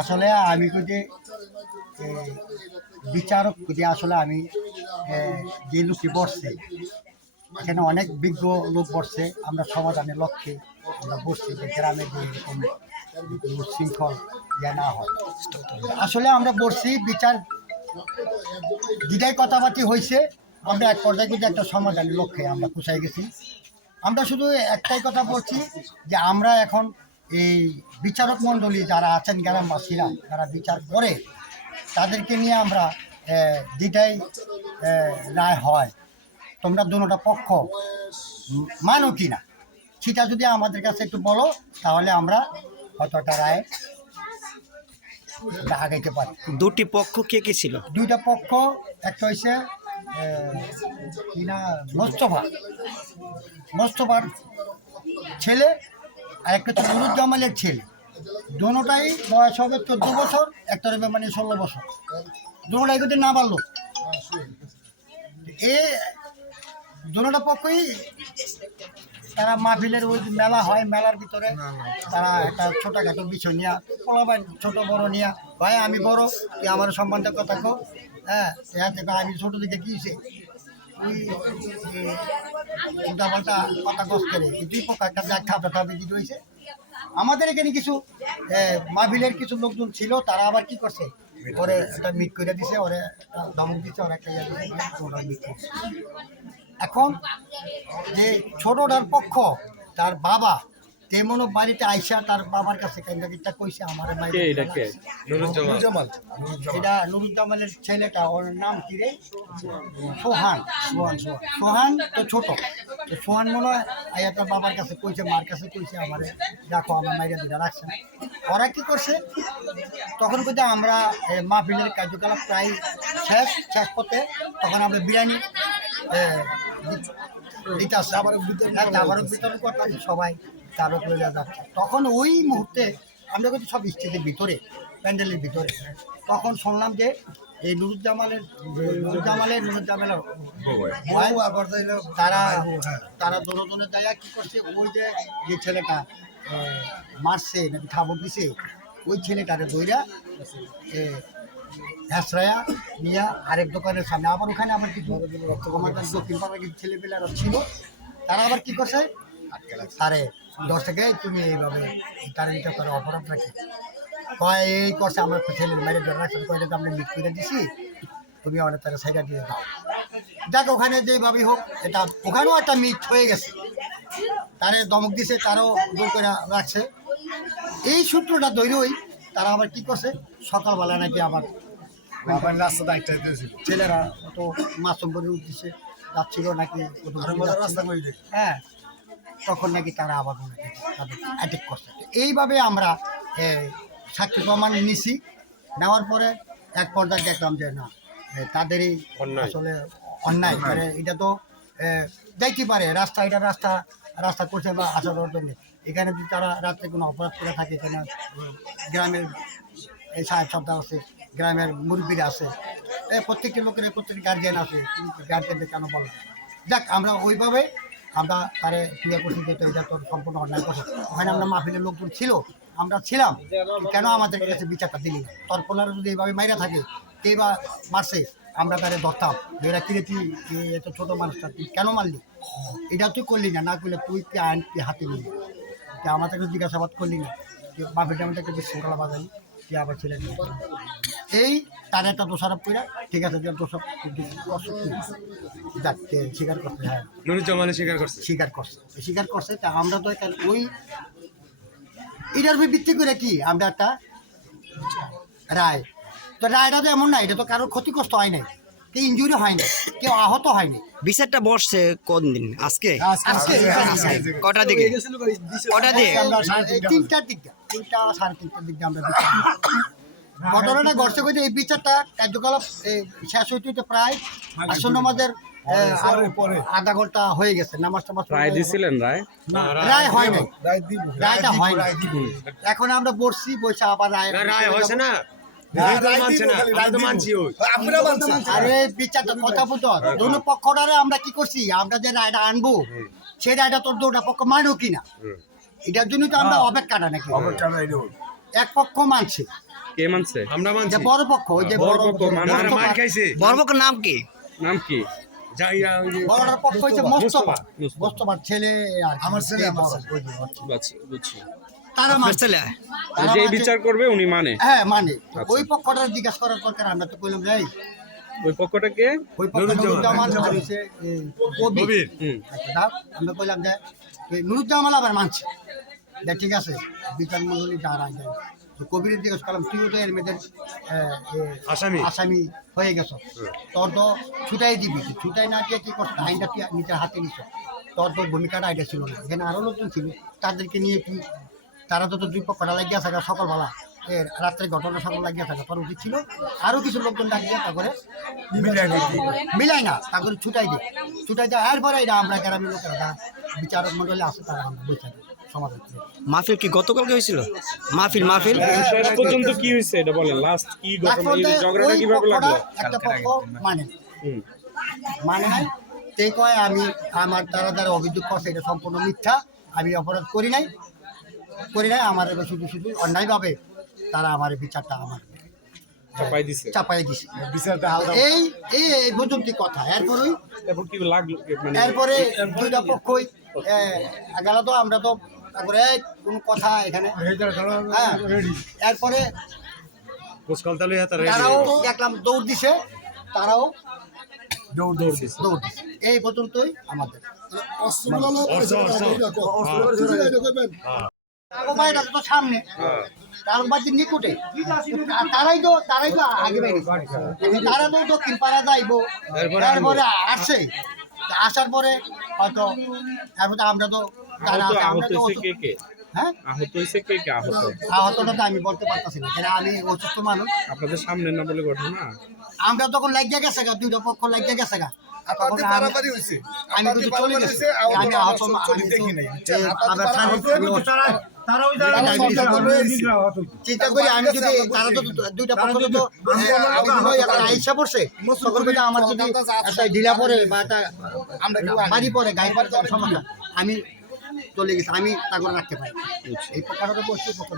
আসলে আমি যে বিচারক যে আসলে আমি যে লোকটি বসছে, এখানে অনেক বিজ্ঞ লোক বসছে, আমরা সমাধানের লক্ষ্যে আমরা বসছি যে গ্রামে যে এরকম শৃঙ্খল ইয়ে না হয়। আসলে আমরা বসছি বিচার, যেটাই কথাবার্তি হয়েছে আমরা এক পর্যায়ে কিন্তু একটা সমাধানের লক্ষ্যে আমরা পুষাই গেছি। আমরা শুধু একটাই কথা বলছি যে আমরা এখন এই বিচারক মণ্ডলী যারা আছেন গ্রামবাসীরা যারা বিচার করে তাদেরকে নিয়ে আমরা যেটাই রায় হয়। তোমরা দুটা পক্ষ মানো কি না সেটা যদি আমাদের কাছে একটু বলো তাহলে আমরা হয়তো একটা রায় আগাইতে পারি। দুটি পক্ষ কে কে ছিল? দুইটা পক্ষ একটা হয়েছে কি না মোস্তফা। মোস্তফার ছেলে আর একটা হচ্ছে নুরুজ্জামালের ছেলে। দোনোটাই বয়স হবে চোদ্দ বছর একটা হবে মানে ষোলো বছর। দোনোটাই কিন্তু না পারল এ দোনোটা পক্ষই তারা মাহফিলের ওই মেলা হয় মেলার ভিতরে তারা একটা ছোটোখাটো বিষয় নিয়ে পোলাবাই ছোটো বড় নিয়ে ভাই আমি বড় আমার সম্বন্ধে কথা কো হ্যাঁ আমি ছোটো দিকে ওই উল্টা পাল্টা কথা কস করে দুই ব্যাগ খাপে খাপে দিতে আমাদের এখানে কিছু মাহবিলের কিছু লোকজন ছিল, তারা আবার কি করছে ওরে একটা মিট করে দিছে, ওরে ধমক দিছে, ওরা একটা। এখন যে ছোটটার পক্ষ, তার বাবা তেমন বাড়িতে আইসা তার বাবার কাছে কেন্দ্রটা কইছে আমার কে এটা কে? নুরুজ্জামান। এটা নুরুজ্জামানের ছেলেটা ওর নাম কি রে? সোহান। সোহান সোহান। তো ছোট। তো সোহান মনে হয় আইয়া তার বাবার কাছে কইছে মার কাছে কইছে আমার দেখো আমার মাইরা দুটা রাখছে ওরা কি করছে? তখন কিন্তু আমরা মাহফিলের কার্যকলাপ প্রায় শেষ শেষ পথে তখন আমরা বিরিয়ানি দিতে আসছে আবার আবারও বিতরণ করতে সবাই। তারও করে দেওয়া যাচ্ছে। তখন ওই মুহূর্তে আমরা কিন্তু সব স্টেজের ভিতরে, প্যান্ডেলের ভিতরে। তখন শুনলাম যে এই নুরুজ্জামালের নুরুজ্জামালের নুরুজ্জামালের তারা তারা দোনো যায় কি করছে? ওই যে যে ছেলেটা মারছে নাকি খাবার দিছে, ওই ছেলেটারে দইরা হ্যাসরায়া নিয়ে আরেক দোকানের সামনে। আবার ওখানে আবার কিছু দক্ষিণ পাড়ার কিছু ছেলেপেলারা ছিল। তারা আবার কি করছে? তারে দশ থেকে তুমি এইভাবে এটা করে অপরাধ রাখি। কয় এই করছে আমার মেরে ধরে রাখছে কয় এটা তো আমরা মিট করে দিছি তুমি অনেক তারা সাইডা দিয়ে দাও। যাক ওখানে যেভাবেই হোক এটা ওখানেও একটা মিট হয়ে গেছে। তারে দমক দিছে তারও দূর করে রাখছে। এই সূত্রটা দৈরই তারা আবার কি করছে সকালবেলা নাকি আবার একটা দিয়েছিল। ছেলেরা অত মাসম্বরের উদ্দেশ্যে যাচ্ছিল নাকি রাস্তা হ্যাঁ তখন নাকি তারা আবার ওনাকে তাদের অ্যাটেক করছে। এইভাবে আমরা সাক্ষী প্রমাণ নিছি। নেওয়ার পরে এক পর্যায়ে দেখলাম যে না তাদেরই আসলে অন্যায়। মানে এটা তো যাইতে পারে রাস্তা এটা রাস্তা রাস্তা করছে বা আসার জন্য এখানে যদি তারা রাত্রে কোনো অপরাধ করে থাকে এখানে গ্রামের এই সাহেব সর্দার আছে গ্রামের মুরব্বীরা আছে প্রত্যেকটি লোকের প্রত্যেকটি গার্জিয়ান আছে গার্জিয়ানদের কেন বলে? যাক আমরা ওইভাবে আমরা তারে ক্রিয়া করছি যে এটা তোর সম্পূর্ণ অন্যায় করছে। ওখানে আমরা মাহফিলের লোকজন ছিল, আমরা ছিলাম, কেন আমাদের কাছে বিচারটা দিলি না? তর্পণারা যদি এইভাবে মাইরা থাকে, কে বা মারছে? আমরা তারে ধরতাম। এরা কিরে, তুই এত ছোটো মানুষটা, তুই কেন মারলি? এটা তুই করলি না না করলে তুই কি আইন তুই হাতে নিলি? তুই আমাদের জিজ্ঞাসাবাদ করলি না মাহফিলটা আমাদেরকে বিশৃঙ্খলা বাজালি আবার ছেলে নিয়ে এই তার একটা দোষারোপ করে ঠিক আছে যে দোষারোপ কে স্বীকার করছে হ্যাঁ। নুরুজ্জামানে স্বীকার করছে? স্বীকার করছে। স্বীকার করছে তা আমরা তো একটা ওই এটার উপর ভিত্তি করে কি? আমরা একটা রায়। তো রায়টা তো এমন না এটা তো কারোর ক্ষতিগ্রস্ত হয় নাই। ইঞ্জুরি হয় না কেউ আহত হয়নি। বিচারটা বসছে কোন দিন আজকে আজকে কটা দিকে? কটা এই তিনটার দিক তিনটা সাড়ে তিনটার দিক আমরা বিচার ঘটনাটা ঘটছে কইতে এই বিচারটা কার্যকলাপ শেষ হইতে প্রায় আসন্ন আমাদের আধা ঘণ্টা হয়ে গেছে নামাজ টামাজ রায় দিছিলেন রায়? রায় হয় নাই রায়টা হয় না রায় দিব। এখন আমরা বসছি বসে আবার রায় রায় হয়েছে না। মানছে মানছি আরে বিচারটা কথা বলতো দুটো পক্ষটারে আমরা কি করছি? আমরা যে রায়টা আনব সেই রায়টা তোর দুটা পক্ষ মানো কিনা? এটার জন্য তো আমরা অপেক্ষাটা নাকি। এক পক্ষ মানছে। কে মানছে? আমরা যে বড় পক্ষ ওই যে বড় বড় পক্ষ মানে মার খাইছে বড়পক্ষের নাম কি? নাম কি? বড়টার পক্ষ হচ্ছে মোস্তফা। মোস্তফা। মোস্তফার ছেলে আমার ছেলে, আমার বড়, বুঝছি। তারা মানছে যে বিচার করবে উনি মানে? হ্যাঁ মানে। আচ্ছা। ওই পক্ষটা জিজ্ঞাসা করার দরকার আমরা তো কইলাম এই ওই পক্ষটাকে ওই পক্ষটা নুরুজ্জামান। আর কবির। আচ্ছা, আমরা কইলাম যে নুরুজ্জামান আবার মানছে। যে ঠিক আছে বিচার মন্ডলী যারা তো কবিরের জিজ্ঞেস করলাম তুইও তো এর মেয়েদের আসামি। আসামি হয়ে গেছ। তোর তো ছুটাই দিবি। ছুটাই না দিয়ে কি করছ? আইনটা তুই নিজের হাতে নিছ। তোর তো ভূমিকাটা আইডিয়া ছিল না। এখানে আরও লোকজন ছিল। তাদেরকে নিয়ে তুই তারা তো তো দুই পক্ষটা লাগিয়ে থাকা সকালবেলা এ রাত্রে ঘটনা সকাল লাগিয়ে থাকে তোর উচিত ছিল আরও কিছু লোকজন ডাকিয়ে তারপরে মিলাই না তারপরে ছুটাই দে ছুটাই দেয় এরপরে এটা আমরা গ্রামের লোকেরা বিচারক মন্ডলে আছে তারা আমরা বসে সমাধান মাহফিল কি গতকালকে হয়েছিল? মাহফিল মাহফিল? শেষ পর্যন্ত কি হয়েছে? এটা বলেন লাস্ট কি ঘটনা? ঝগড়াটা কীভাবে লাগল? একটা পক্ষ মানে হুম। মানে নাই। তে কয় আমি আমার দ্বারা যারা অভিযোগ করছে এটা সম্পূর্ণ মিথ্যা আমি অপরাধ করি নাই। করি নাই আমার শুধু শুধু অন্যায়ভাবে তারা আমার বিচারটা আমার চাপাই দিছে চাপাই দিছে বিচারটা হালকা এই এই এই পর্যন্ত কথা এরপরই তারপর কি লাগল মানে এরপরে দুইটা পক্ষই গেল তো আমরা তো তারপরে কোনো কথা এখানে হ্যাঁ এরপরে তারাও দেখলাম দৌড় দিছে তারাও দৌড় দৌড় দিছে দৌড় দিছে এই পর্যন্তই আমাদের তো সামনে। কাগবাজির নিকুটে। আর তারাই তো তারাই তো আগে বেরিয়ে তারা তো দক্ষিণ পাড়া যাইব। তারপরে আসছে। তা আসার পরে হয়তো তারপরে আমরা তো যারা আহত আমরা আহত তো হয়েছে কে কে? হ্যাঁ? আহত হয়েছে কে কে? আহত। আহতটা তো আমি বলতে পারতেছি না। কেন আমি অসুস্থ মানুষ। আপনাদের সামনে না বলে ঘটনা? আমরা তখন লাগিয়ে গেছে গা দুইটা পক্ষ লাগিয়ে গেছে গা। আমি- আমি কিন্তু চলে গেছি আমি আহত আমি দেখি নাই। চিন্তা করি আমি যদি তারা তো দুইটা পক্ষ তো আমি যদি ওই একটা আইসা পড়ছে। তখন যদি আমার যদি একটা ঢিলা পড়ে বা একটা বাড়ি পড়ে গায়ে পড়ে সমস্যা। আমি চলে গেছি আমি তা করে রাখতে পারি। এই বসছি বসছি